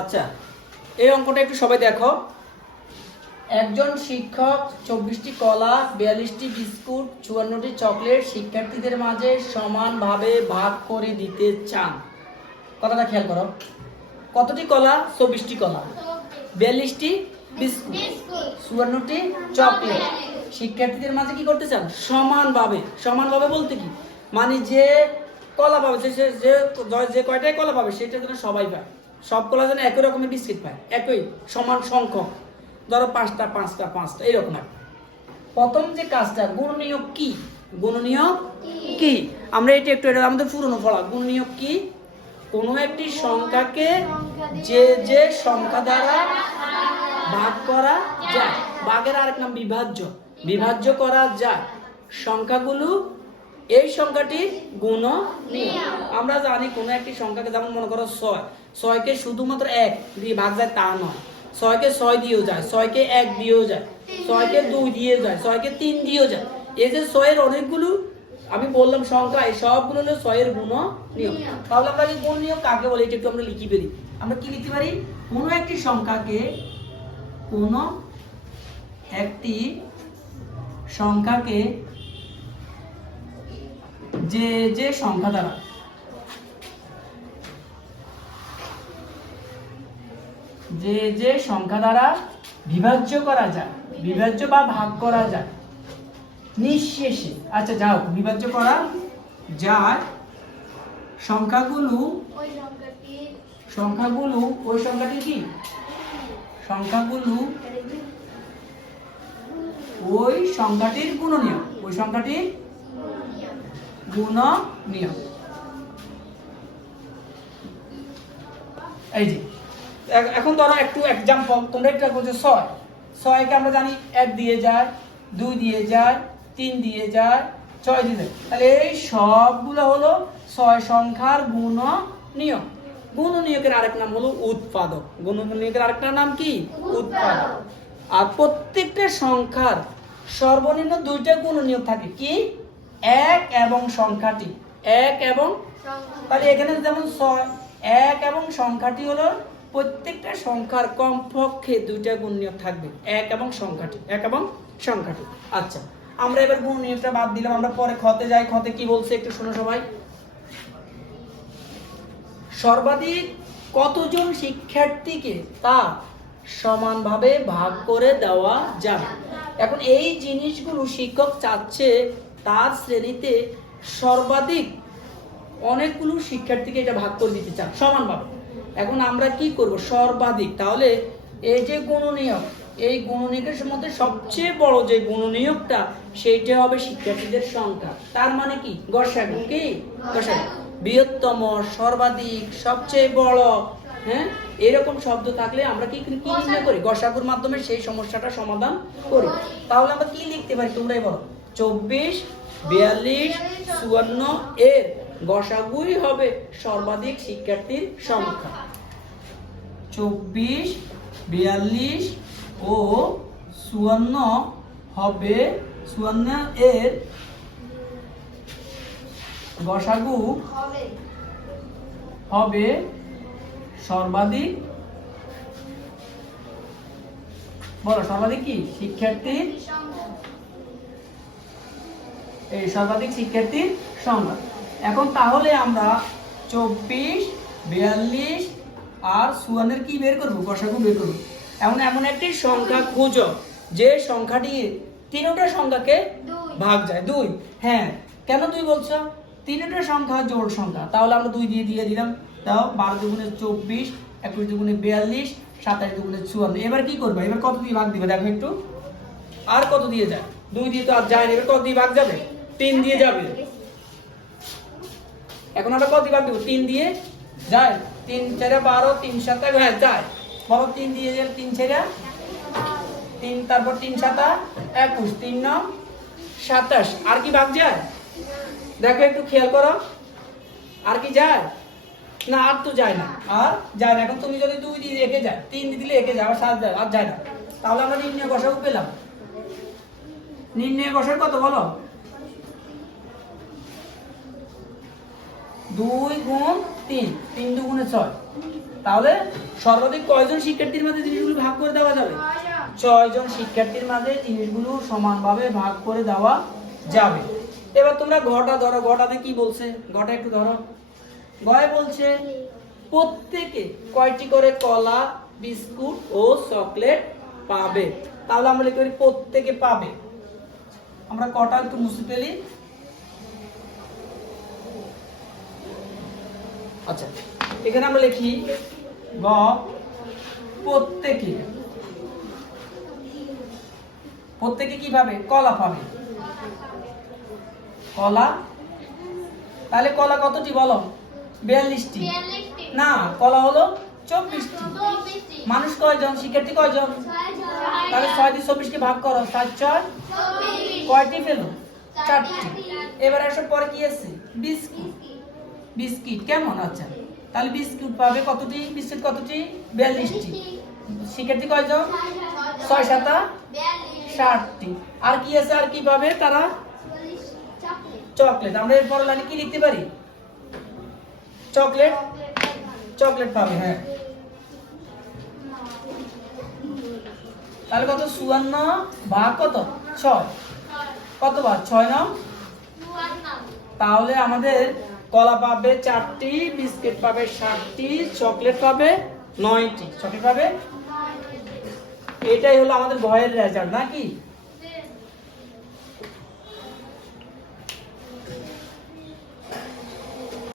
আচ্ছা, এই অঙ্কটা একটু সবাই দেখো। একজন শিক্ষক 24টি কলা, 42টি বিস্কুট, 54টি চকলেট শিক্ষার্থীদের মাঝে সমানভাবে ভাগ করে দিতে চান। কথাটা খেয়াল করো। কতটি কলা? 24টি কলা, 42টি বিস্কুট, 54টি চকলেট শিক্ষার্থীদের মাঝে কি করতে চান? সমানভাবে। সমানভাবে বলতে কি মানে যে কলা পাবে যে যে কয়টাই কলা পাবে সেটা যেন সবাই পায়, সব কলা যেন একই রকমের বিস্কিট পায়, একই সমান সংখ্যক, ধরো 5টা 5টা 5টা এরকম। প্রথম যে কাজটা, গুণনীয়ক কি? গুণনীয়ক কি আমরা এটা একটু, এটা আমাদের পুরনো পড়া। গুণনীয়ক কি? কোনো একটি সংখ্যাকে যে যে সংখ্যা দ্বারা ভাগ করা যায়, ভাগের আরেক নাম বিভাজ্য, বিভাজ্য করা যায় সংখ্যাগুলো এই সংখ্যাটির গুণনীয়ক। আমরা জানি কোনো একটি সংখ্যাকে, যেমন মনে করো 6, 6কে শুধুমাত্র 1 দিয়ে ভাগ যায় তা নয়, 6কে 6 দিয়েও যায়, 6কে 1 দিয়েও যায়, 6কে 2 দিয়ে যায়, 6কে 3 দিয়েও যায়। এই যে 6-এর অনেকগুলো আমি বললাম সংখ্যা, এই সবগুলো হলো 6-এর গুণনীয়ক। তাহলে আমরা এই গুণনীয়ক কাকে বলি এটা একটু আমরা লিখি ফেলি। আমরা কি লিখতে পারি? কোনো একটি সংখ্যাকে, কোনো একটি সংখ্যাকে যে যে সংখ্যা দ্বারা যে যে সংখ্যা দ্বারা বিভাজ্য করা যায়, বিভাজ্য বা ভাগ করা যায় নিঃশেষে, আচ্ছা যাও, বিভাজ্য করা যায় সংখ্যাগুলো ওই সংখ্যাটি কি? সংখ্যাগুলো ওই সংখ্যাটির গুণনীয়ক, ওই সংখ্যাটির গুণনীয়ক। এই যে এখন ধরো একটু एग्जांपल, তোমরা একটা বলছো 6, 6কে আমরা জানি 1 দিয়ে যায়, 2 দিয়ে যায়, 3 দিয়ে যায়, 6 দিয়ে যায়। তাহলে এই সবগুলো হলো 6 সংখ্যার গুণনীয়ক। গুণনীয়কের আরেক নাম হলো উৎপাদক। গুণনীয়কের আরেকটা নাম কি? উৎপাদক। আর প্রত্যেকটা সংখ্যার সর্বনিম্ন দুইটা গুণনীয়ক থাকে, কি? 1 এবং সংখ্যাটি, 1 এবং, তাহলে এখানে যেমন 6, 1 এবং সংখ্যাটি হলো, প্রত্যেকটা সংখ্যার কমপক্ষে দুইটা গুণনীয়ক থাকবে, 1 এবং সংখ্যাটি, 1 এবং সংখ্যাটি। আচ্ছা, আমরা এবার গুণনীয়কটা বাদ দিলাম, আমরা পরে খতে যাই। খতে কি বলছে একটু শোনো সবাই। সর্বাধিক কতজন শিক্ষার্থীকে তা সমানভাবে ভাগ করে দেওয়া যাবে। এখন এই জিনিসগুলো শিক্ষক চাচ্ছে তার শ্রেণীতে সর্বাধিক অনেকগুলো শিক্ষার্থীকে এটা ভাগ করে দিতে চান সমানভাবে। এখন আমরা কি করব? সর্বাধিক, তাহলে এই যে গুণনীয়ক, এই গুণনীয়কের মধ্যে সবচেয়ে বড় যে গুণনীয়কটা সেইটা হবে শিক্ষার্থীদের সংখ্যা। তার মানে কি? গসাগু। কি গসাগু? বৃহত্তম, সর্বাধিক, সবচেয়ে বড়, হ্যাঁ, এরকম শব্দ থাকলে আমরা কি নির্ণয় করি? গসাগুর মাধ্যমে সেই সমস্যাটা সমাধান করি। তাহলে আমরা কি লিখতে পারি তোমরাই বলো। 24, 42, 54 এর গসাগুই হবে সর্বাধিক শিক্ষার্থীর সংখ্যা। 24, 42 ও 54 হবে, 54 এর গসাগু হবে সর্বাধিক, বলো সর্বাধিক কি? শিক্ষার্থীর, এই সর্বাধিক শিক্ষার্থীর সংখ্যা। এখন তাহলে আমরা 24, 42 আর 54 কি বের করব? গসাগু বের করব। এমন একটি সংখ্যা খুঁজো যে সংখ্যাটি তিনটা সংখ্যাকে ভাগ যায় 2। হ্যাঁ, কেন 2 বলছো? তিনটা সংখ্যা জোড় সংখ্যা, তাহলে আমরা 2 দিয়ে দিলাম। তাও 12 দুগুণে 24, 21 দুগুণে 42, 27 দুগুণে 54। এবার কি করবে? এবার কত দিয়ে ভাগ দিবে দেখো একটু। আর কত দিয়ে যায়? 2 দিয়ে তো আর যায় না, এবার কত দিয়ে ভাগ যাবে? 3 দিয়ে যাবে। এখন আমরা কত দিয়ে ভাগ দেব? 3 দিয়ে যায়। 3 4 12, 3 7 হ্যাঁ যায়। বলো 3 দিয়ে যায়, 3 4 3, তারপর 3 7 21, 3 9 27। আর কি ভাগ যায়? দেখো একটু খেয়াল করো, আর কি যায়? না, আর তো যায় না, আর যায় না। এখন তুমি যদি 2 দিয়ে একে যায়, 3 দিয়ে দিলে একে যায়, আবার 7 যায়, আর যায় না। তাহলে আমরা নির্ণয় গসাগু পেলাম। নির্ণয় গসাগু কত বলো? 2 গুণ 3, 3 দুগুণে 6, তাহলে সর্বাধিক কয়জন শিক্ষার্থীর মাঝে জিনিসগুলো ভাগ করে দেওয়া যাবে? 6 জন শিক্ষার্থীর মাঝে জিনিসগুলো সমানভাবে ভাগ করে দেওয়া যাবে। এবার তোমরা ঘটা ধরো, ঘটাতে কি বলছে? ঘটা একটু ধরো। গয়ে বলছে প্রত্যেকে কয়টি করে কলা, বিস্কুট ও চকলেট পাবে। তাহলে আমরা লিখি প্রত্যেকে পাবে। আমরা কটা একটু মুছে ফেলি। আচ্ছা, এখানে আমরা লিখি গ প্রত্যেকে। প্রত্যেকে কি পাবে? কলা পাবে। কলা, তাহলে কলা কতটি বলো? 42টি। না, কলা হলো 24টি। মানুষ কয়জন? শিক্ষার্থী কয়জন? তাহলে 6 দিয়ে 24 কে ভাগ করো, 7 4 কয়টি পেলো? 4টি। এবার এসব পরে কি আছে? বিস্কুট। বিস্কিট কেমন? আচ্ছা, তাহলে বিস্কুট পাবে কতটি? বিস্কুট কতটি? 42টি। শিক্ষার্থী কয়জন? 6 7 60টি। আর কি আছে? আর কি পাবে তারা? চকলেট। আমরা এর পরের লাইনে কি লিখতে পারি? চকলেট। চকলেট পাবে, হ্যাঁ। তাহলে কত? 54 ভাগ কত? 6। কত বার? 6 নাও। তাহলে আমাদের কলা পাবে 4টি, বিস্কিট পাবে 60টি, চকলেট পাবে 9টি। চকলেট পাবে। এটাই হলো আমাদের ঘয়ের রেজাল্ট নাকি?